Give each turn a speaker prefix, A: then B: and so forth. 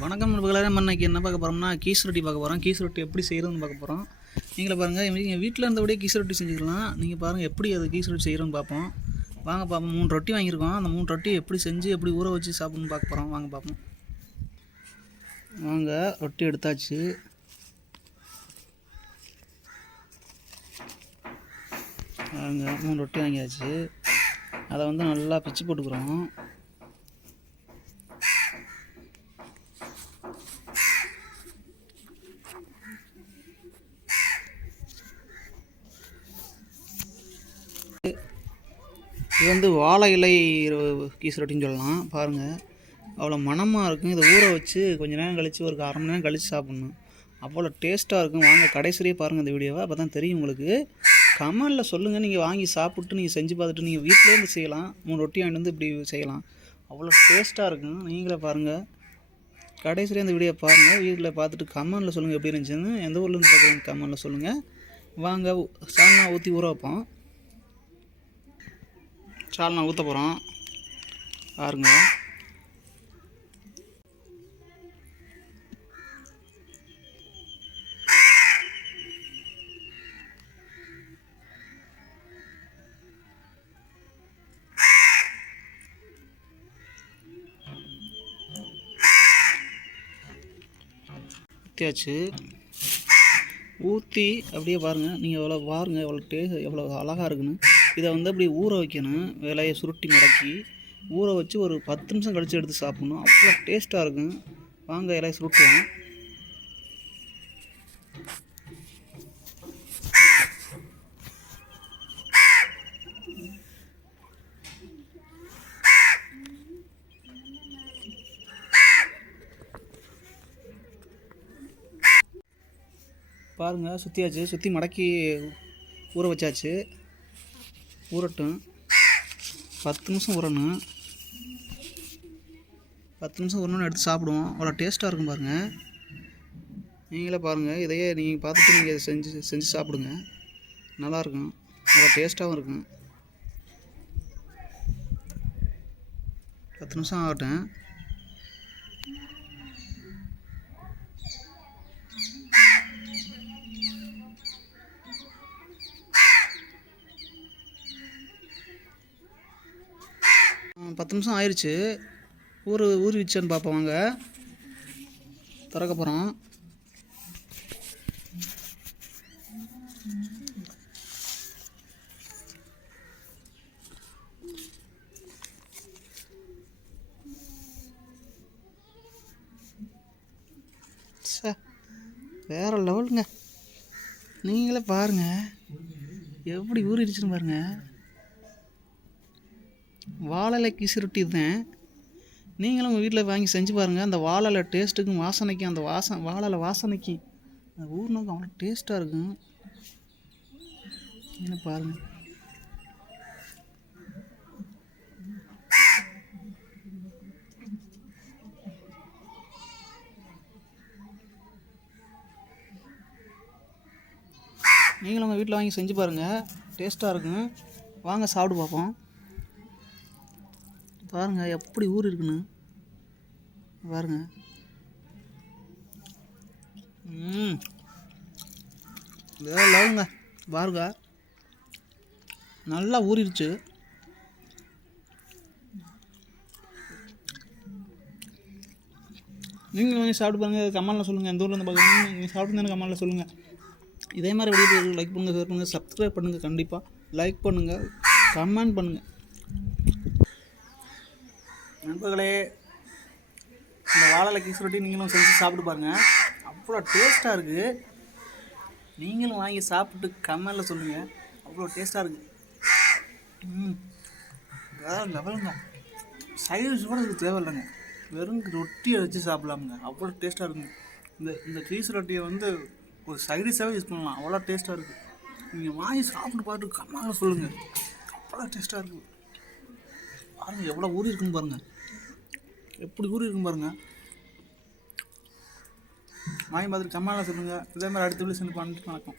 A: வணக்கம் நண்பர்களே நம்ம என்ன பார்க்க போகிறோம்னா கீஸ் ரொட்டி பார்க்க போகிறோம் கீஸ் ரொட்டி எப்படி செய்கிறதுன்னு பார்க்க போகிறோம் நீங்களே பாருங்கள் நீங்கள் வீட்டில் இருந்தபடியே கீஸ் ரொட்டி செஞ்சுக்கலாம். நீங்கள் பாருங்கள் எப்படி அது கீஸ் ரொட்டி செய்கிறோன்னு பார்ப்போம். வாங்க பார்ப்போம். மூணு ரொட்டி வாங்கியிருக்கோம். அந்த மூணு ரொட்டி எப்படி செஞ்சு எப்படி ஊற வச்சு சாப்பிட்ணுன்னு பார்க்க போகிறோம் வாங்க பார்ப்போம். வாங்க ரொட்டி எடுத்தாச்சு. வாங்க மூணு ரொட்டி வாங்கியாச்சு. அதை வந்து நல்லா பிச்சு போட்டுக்கிறோம். இது வந்து வாழை இலை கீஸ் சொல்லலாம். பாருங்கள் அவ்வளோ மணமாக இருக்கும். இதை ஊற வச்சு கொஞ்ச நேரம் கழித்து ஒரு அரை மணி நேரம் கழித்து சாப்பிட்ணும். அவ்வளோ டேஸ்ட்டாக இருக்கும். வாங்க கடைசியே பாருங்கள் இந்த வீடியோவை. அப்போ தான் தெரியும் உங்களுக்கு. கமெண்டில் சொல்லுங்கள் நீங்கள் வாங்கி சாப்பிட்டு நீங்கள் செஞ்சு பார்த்துட்டு நீங்கள் வீட்டிலேருந்து செய்யலாம். மூணு ரொட்டி வாங்கிட்டு வந்து இப்படி செய்யலாம். அவ்வளோ டேஸ்ட்டாக இருக்கும். நீங்களே பாருங்கள் கடைசியில் இந்த வீடியோ பாருங்கள் வீட்டில் பார்த்துட்டு கமெண்டில் சொல்லுங்கள் எப்படி இருந்துச்சுன்னு. எந்த ஊர்லேருந்து பார்க்குறீங்க கமெண்டில் சொல்லுங்கள் வாங்க சால்னா ஊற்றி ஊற வைப்போம். சால்னா ஊற்ற போகிறோம் பாருங்க. ஊற்றியாச்சு ஊற்றி அப்படியே பாருங்கள் நீங்கள் எவ்வளோ பாருங்கள் எவ்வளோ டேஸ்ட் எவ்வளோ அழகாக இருக்குன்னு. இதை வந்து அப்படி ஊற வைக்கணும். இலையை சுருட்டி மடக்கி ஊற வச்சு ஒரு பத்து நிமிஷம் கழித்து எடுத்து சாப்பிட்ணும். அவ்வளோ டேஸ்ட்டாக இருக்கும். வாங்க இலையை சுருட்டுவோம். பாருங்கள் சுற்றியாச்சு சுற்றி மடக்கி ஊற வச்சாச்சு. ஊறட்டும். பத்து நிமிஷம் ஊறணும். பத்து நிமிஷம் ஊறணும்னு எடுத்து சாப்பிடுவோம். அவ்வளோ டேஸ்ட்டாக இருக்கும் பாருங்கள் நீங்களே பாருங்கள் இதையே நீங்கள் பார்த்துட்டு நீங்கள் செஞ்சு செஞ்சு சாப்பிடுங்க. நல்லாயிருக்கும் அவ்வளோ டேஸ்ட்டாகவும் இருக்கும். பத்து நிமிஷம் ஆகட்டும். பத்து நிமிஷம் ஆயிடுச்சு ஊர் ஊறி வச்சேன்னு பார்ப்போம் வாங்க திறக்க போகிறோம் வேறு லெவலுங்க. நீங்களே பாருங்கள் எப்படி ஊறிடுச்சுன்னு பாருங்கள் வாழலை கிசுருட்டி தான் நீங்களும் உங்கள் வீட்டில் வாங்கி செஞ்சு பாருங்கள் அந்த வாழலை டேஸ்ட்டுக்கும் வாசனைக்கும் அந்த வாசம் வாழலை வாசனைக்கும் அந்த ஊர்னுக்கும் அவ்வளோ டேஸ்ட்டாக இருக்கும். என்ன பாருங்கள் நீங்களும் உங்கள் வீட்டில் வாங்கி செஞ்சு பாருங்கள் டேஸ்ட்டாக இருக்கும். வாங்க சாப்பிட்டு பார்ப்போம். பாருங்க எப்படி ஊர் இருக்குன்னு. பாருங்க. ம். வேற லவுங்க பாருங்க. நல்லா ஊறிடுச்சு. நீங்களும் வாங்கி சாப்பிட்டு பாருங்கள் கமெண்டில் சொல்லுங்கள் எந்த ஊரில் இருந்து பார்க்குறீங்க நீங்கள் சாப்பிட்டு கமெண்டில் சொல்லுங்கள் இதே மாதிரி வீடியோ லைக் பண்ணுங்கள் ஷேர் பண்ணுங்கள் சப்ஸ்கிரைப் பண்ணுங்கள் கண்டிப்பாக லைக் பண்ணுங்கள் கமெண்ட் பண்ணுங்கள் நண்பர்களே இந்த வாழலை கீஸ் ரொட்டி நீங்களும் செஞ்சு சாப்பிட்டு பாருங்கள் அவ்வளோ டேஸ்ட்டாக இருக்குது நீங்களும் வாங்கி சாப்பிட்டு கம்மலில் சொல்லுங்கள் அவ்வளோ டேஸ்ட்டாக இருக்குது ம். வேறு லெவலுங்க சைடிஷ் கூட இதுக்கு தேவையில்லைங்க. வெறும் ரொட்டியை வச்சு சாப்பிட்லாமுங்க. அவ்வளோ டேஸ்ட்டாக இருக்குங்க. இந்த இந்த கீஸ் ரொட்டியை வந்து ஒரு சைடிஷாகவே யூஸ் பண்ணலாம். அவ்வளோ டேஸ்ட்டாக இருக்குது நீங்கள் வாங்கி சாப்பிட்டு பார்த்துட்டு கம்மாவில் சொல்லுங்கள் அவ்வளோ டேஸ்ட்டாக இருக்குது பாருங்கள் எவ்வளோ ஊறி இருக்குன்னு பாருங்கள் எப்படி ஊறி இருக்கும் பாருங்கள் வாங்கி பார்த்துட்டு கம்மாவில் சொல்லுங்கள் இதே மாதிரி அடுத்த வீடு சென்று பண்ணிட்டு வணக்கம்